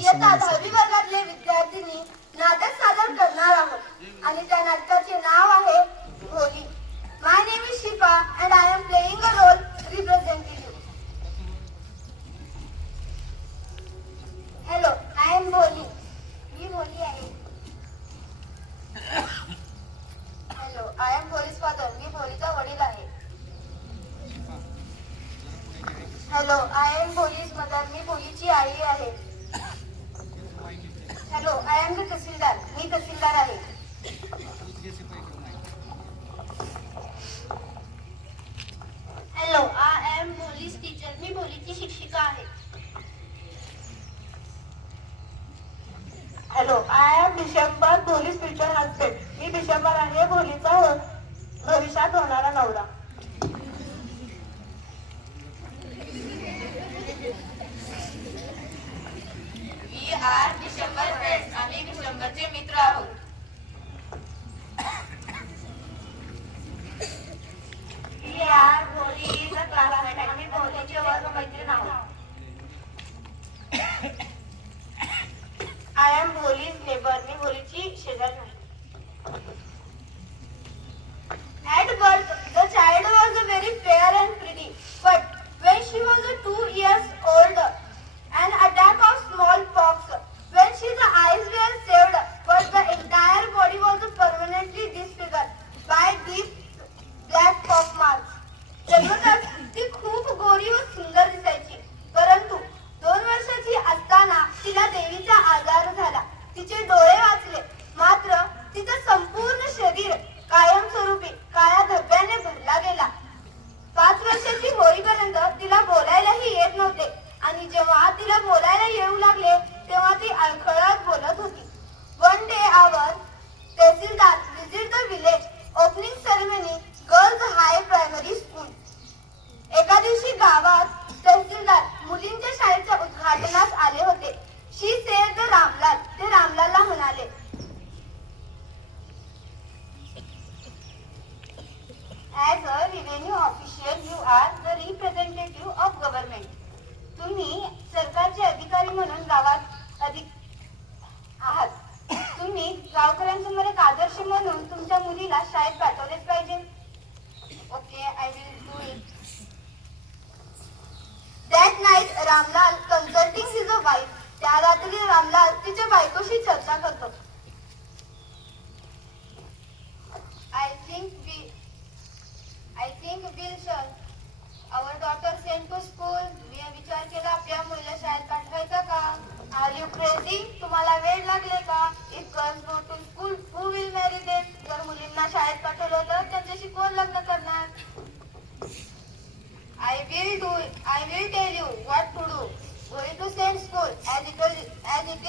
इयत्ता 10वी वर्गातले विद्यार्थिनी नाटक सादर करणार आहोत आणि त्या नाटकाचे नाव आहे Holi. My name is Shifa and I am playing a role representing you. Hello, I am Bholi. मी भोली आहे. Hello, I am Bholi's father. मी भोलीचा वडील आहे. Hello, I am Bholi's mother. मी भोलीची आई आहे. Hello, I am the tehsildar. मी तहसीलदार आहे. Hello, I am Bholi's teacher. मी भोलीची शिक्षिका आहे. Hello, I am December. Bholi's future husband. मी डिसेंबर आहे, भोलीचा भविष्यात होणारा नवरा. We are December friends. आम्ही डिसेंबरचे मित्र आहोत. We are Bholi's classmate. आम्ही भोलीचे वर्गमैत्रीण आहोत. I am Bholi's neighbour. मी भोलीची शेजारी आहे. At birth, the child was very fair and pretty, but when she was 2 years old, an attack of smallpox, when she's eyes were saved, but the entire body was permanently disfigured by deep black pock marks. जन्मताच ती खूप गोरी व सुंदर दिसायची, परंतु 2 वर्षाची असताना तिला देवीचा आजार झाला. तिचे डोळे वाचले, मात्र तिचं संपूर्ण शरीर कायमस्वरूपी काळ्या धब्ब्याने भरला गेला. 5 वर्षाची होईपर्यंत तिला बोलायलाही येत नव्हते आणि जेव्हा तिला बोलायला येऊ लागले तेव्हा ती अडखळत बोलत होती. One day our tehsildar visit the village opening ceremony girls high primary school. एका दिवशी गावात तहसीलदार मुलींच्या शाळेच्या उद्घाटनास आले होते. She said the Ramlal. ते रामलालला म्हणाले, As a revenue official, you are the representative of government. तुम्ही सरकारचे अधिकारी म्हणून गावात आहात. तुम्ही गावकऱ्यांसमोर एक आदर्श म्हणून तुमच्या मुलीला शाळेत पाठवलेच पाहिजे. Okay, I will do it. That night, Ramlal consulting his wife. त्या रात्री रामलाल तिच्या बायकोशी चर्चा करतो. I think we'll sir. Our daughter sent to school. मी विचार केला आपल्या मुलीला शाळेत पाठवायचा का? Are you crazy? तुम्हाला वेळ लागले का? If girls go to school, who will marry them? जर मुलींना शाळेत पाठवलं तर त्यांच्याशी कोण लग्न करणार? I will tell you what to do. Going to same school as it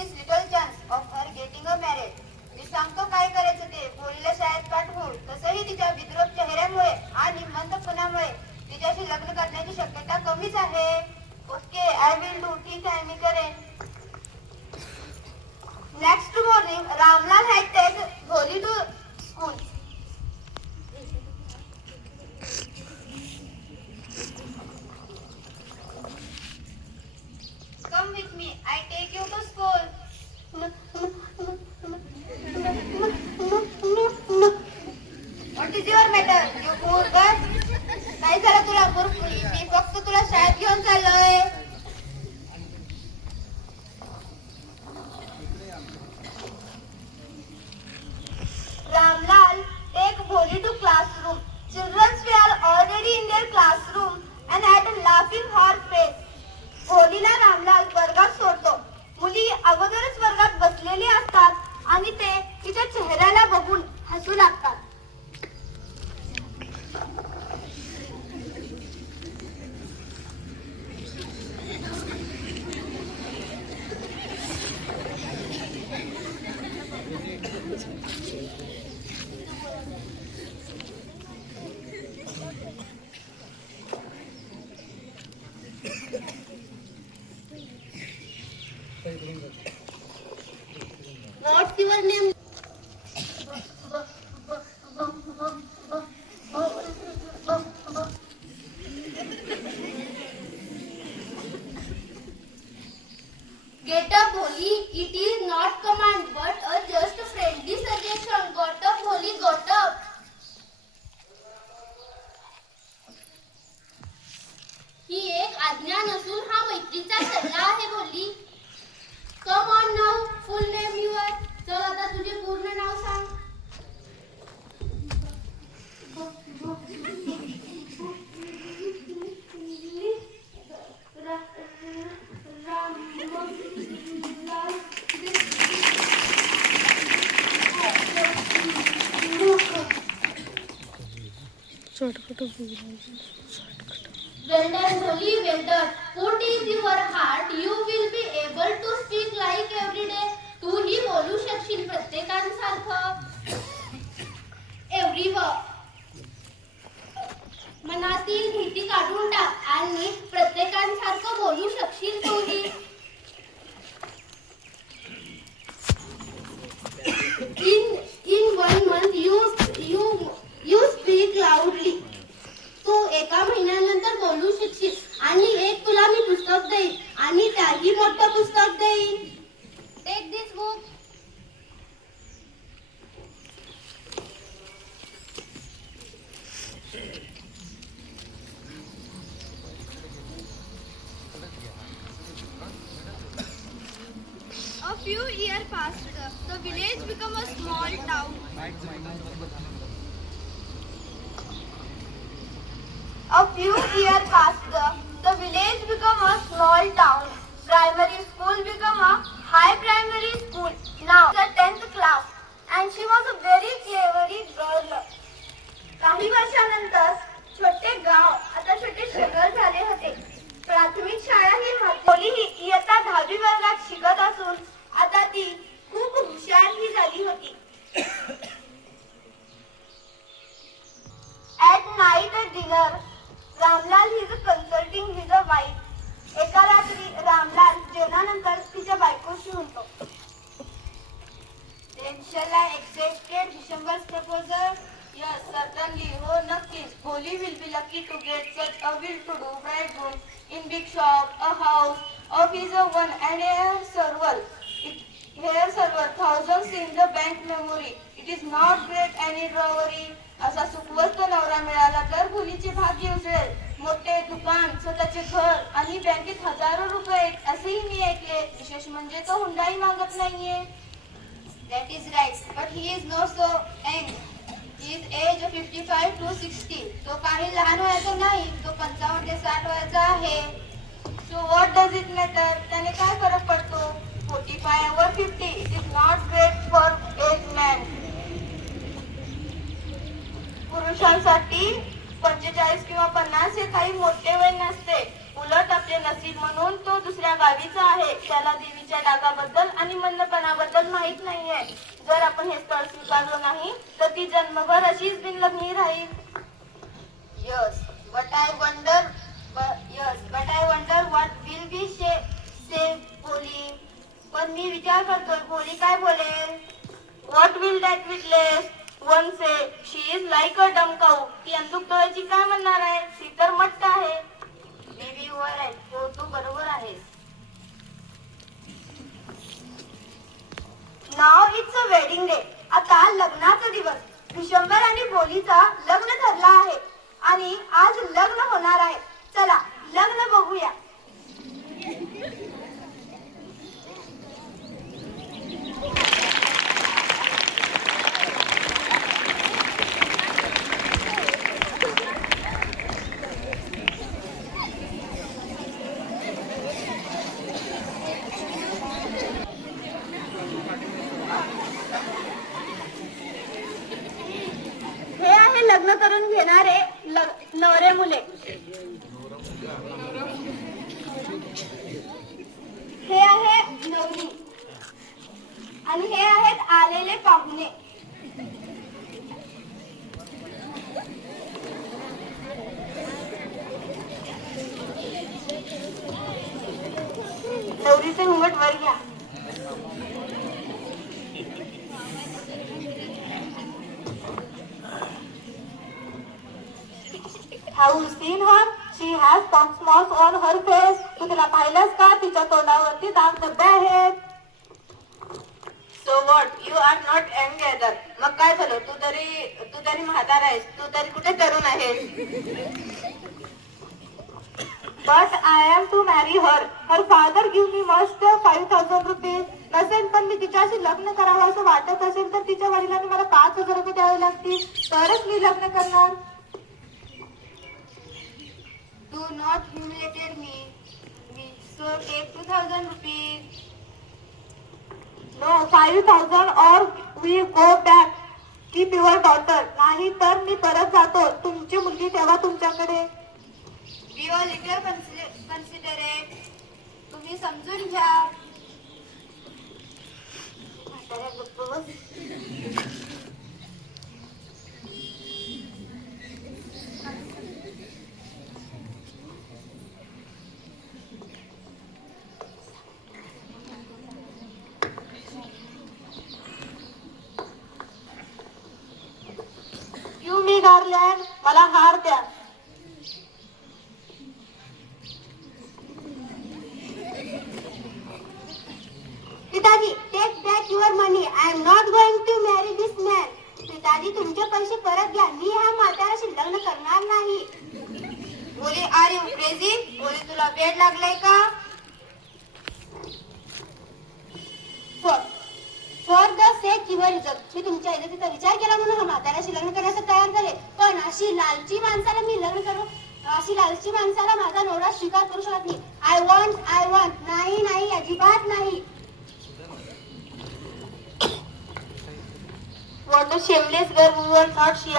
is little chance of her getting married. मी सांगतो काय करायचं ते. मुलीला शाळेत पाठवू. तसंही तिच्या विद्रूप चेहऱ्यामुळे आणि मंदपणामुळे तिच्याशी लग्न करण्याची शक्यता कमीच आहे. Okay, I will do. ठीक आहे, मी करेन. Next morning Ramlal had take Bholi to school. Come with me. I take you to school. What is your matter? You poor girl. काय झालं तुला मूर्ख? मी फक्त तुला शाळेत घेऊन चाललोय. Ramlal take Bholi to classroom. Children were already in their classroom and had a laughing hard face. भोलीला Ramlal वर्गात सोडतो. मुली अगोदरच वर्गात बसलेली असतात आणि ते तिच्या चेहऱ्याला बघून हसू लागतात. What's your name? Get up, Bholi. It is not command, but a just friendly suggestion. Got up, Bholi. Got up. ही एक आज्ञा नसून हा मैत्रीचा सल्ला आहे भोली. Come on now. Full name your. चल आता तुझे पूर्ण नाव सांग. Well done, Bholi, well done. Put in your heart, you will be able to speak like every day. तूही बोलू शकशील प्रत्येकांसारखं. Every word. मनातील भीती काढून टाक आणि प्रत्येकांसारखं बोलू शकशील तूही. In 1 month you speak loudly. तू एका महिन्यानंतर बोलू शिकशील आणि एक तुला मी पुस्तक देईन आणि त्याही मोठं पुस्तक देईन. Take this book. A few years passed. The village became a small town. A few years passed. The village became a small town. Primary school became a high primary school. Now the 10th class, and she was a very clever girl. काही वर्षानंतर छोटे गाव आता छोटे शहर झाले होते. प्राथमिक शाळा ही भोली ही इयत्ता 10वी वर्गात शिकत असून आता ती खूप हुशार ही झाली होती. At night at dinner, Ramlal is consulting his wife. एका रात्री रामलाल जेवणानंतर तिच्या बायकोशी म्हणतो. Then shall I accept December's proposal? Yes, certainly. Oh, नक्कीच. Bholi will be lucky to get such a well-to-do bridegroom in big shop, a house of his own, and a server. Here server thousands in the bank memory. It is not great any dowry. असा सुखवस्त नवरा मिळाला तर भोलीचे भाग्य उजळेल. मोठे दुकान, स्वतःचे घर आणि बँकेत हजारो रुपये असेही मी ऐकले. विशेष म्हणजे तो हुंडाई मागत नाहीये. That is right, but he is not so young. His age 55 to 60. तो काही लहान वयाचा नाही, तो 55 ते 60 वयाचा आहे. So what does it matter? त्याने काय फरक पडतो? 45 over 50. It is not great for aged man. पुरुषांसाठी 45 किंवा 50 हे काही मोठे वय नसते. उलट आपले नसीब म्हणून तो दुसऱ्या गावीचा आहे. त्याला देवीच्या डागाबद्दल आणि मंदपणाबद्दल माहित नाहीये. जर आपण हे स्थळ स्वीकारलो नाही तर ती जन्मभर अशीच बिनलग्नी राहील. Yes, but I wonder what will be say Bholi. पण मी विचार करतोय भोली काय बोलेल. What will that witness? One say she is like a dumb cow. ती अंधुक डोळ्याची काय म्हणणार आहे. ती तर मट्ट आहे. Maybe you are right. हो, तू बरोबर आहेस. Now it's a wedding day. आता लग्नाचा दिवस. डिसेंबर आणि भोलीचा लग्न ठरला आहे आणि आज लग्न होणार आहे. चला लग्न बघूया. लग्न करून घेणारे नवरे मुले. हे आहे नवरी आणि हे आहेत आलेले पाहुणे. नवरीचे घुंगट वर घ्या. Have you seen her? She has pox marks on her face. तू तिला पाहिलंस का? तिच्या तोंडावरती दाग धब्बे आहेत. So what? You are not young either. मग काय झालं? तू तरी म्हातारा आहेस. तू तरी कुठे तरुण आहेस? But I am to marry her. Her father give me must 5,000 rupees. नसेल पण मी तिच्याशी लग्न करावं असं वाटत असेल तर तिच्या वडिलांनी मला 5,000 रुपये द्यावे लागतील तरच मी लग्न करणार. Do not humiliate me. So take 2,000 rupees. No, 5,000 or we go back. Keep your daughter. नाही तर मी परत जातो. तुमची मुलगी तेव्हा तुमच्याकडे. Be a little considerate. तुम्ही समजून घ्या. You me darling. मला हार द्या. पिताजी, take back your money. I am not going to marry this man. पिताजी, तुमचे पैसे परत घ्या. मी ह्या म्हाताऱ्याशी लग्न करणार नाही. बोले, are you crazy? बोले, तुला वेड लागलाय का? For the sake your इज्जत. मी तुमच्या इज्जतीचा विचार केला म्हणून ह्या म्हाताऱ्याशी लग्न करण्यास तयार झाले. पण अशी लालची माणसाला मी लग्न करू अशी लालची माणसाला माझा नवरा स्वीकार करू शकत नाही. I want. नाही, अजिबात नाही. What a shameless girl. We were thought she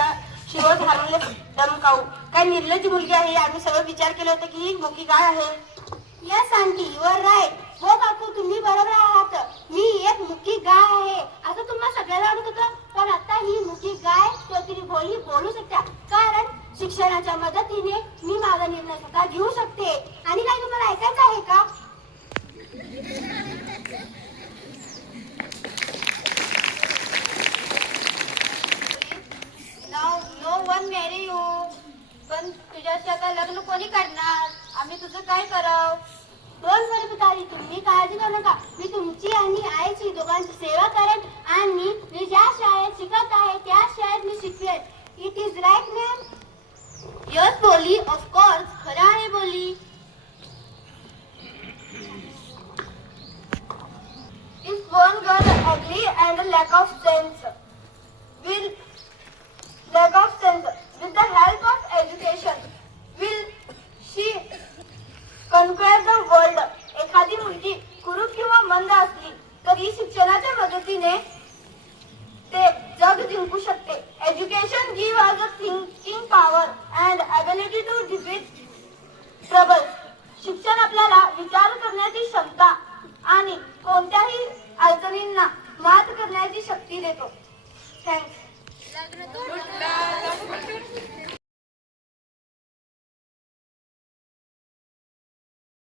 was harmless dumb cow. काय निर्लज्ज मुलगी आहे. आम्ही सगळं विचार केलं होतं की ही मुकी गाय आहे. Yes, auntie, you are right. हो काकू, तुम्ही बरोबर आहात. मी एक मुकी गाय आहे असं तुम्हाला सगळ्याला वाटत होतं. पण आता ही मुकी गाय कोणतरी बोलू शकते. कारण शिक्षणाच्या मदतीने मी माझा निर्णय स्वतः घेऊ शकते. आणि काय तुम्हाला ऐकायचं आहे का? No one marry you. पण तुझ्याशी आता लग्न कोणी करणार? आम्ही तुझं काय करावं? डोंट वरी पिताजी, तुम्ही काळजी करू नका. मी तुमची आणि आईची दोघांची सेवा करेन आणि मी ज्या शाळेत शिकत आहे त्या शाळेत मी शिकवेन. It is right ma'am? Yes बोली, ऑफकोर्स. खरं आहे बोली. If one girl ugly and lack of sense, with the help of education, will she conquer the world? एखादी मुलगी कुरूप किंवा मंद असली तरी शिक्षणाच्या मदतीने ते जग जिंकू शकते. Education gives us a thinking power and ability to defeat troubles. शिक्षण आपल्याला विचार करण्याची क्षमता आणि कोणत्याही अडचणींना मात करण्याची शक्ती देतो. थँक्स.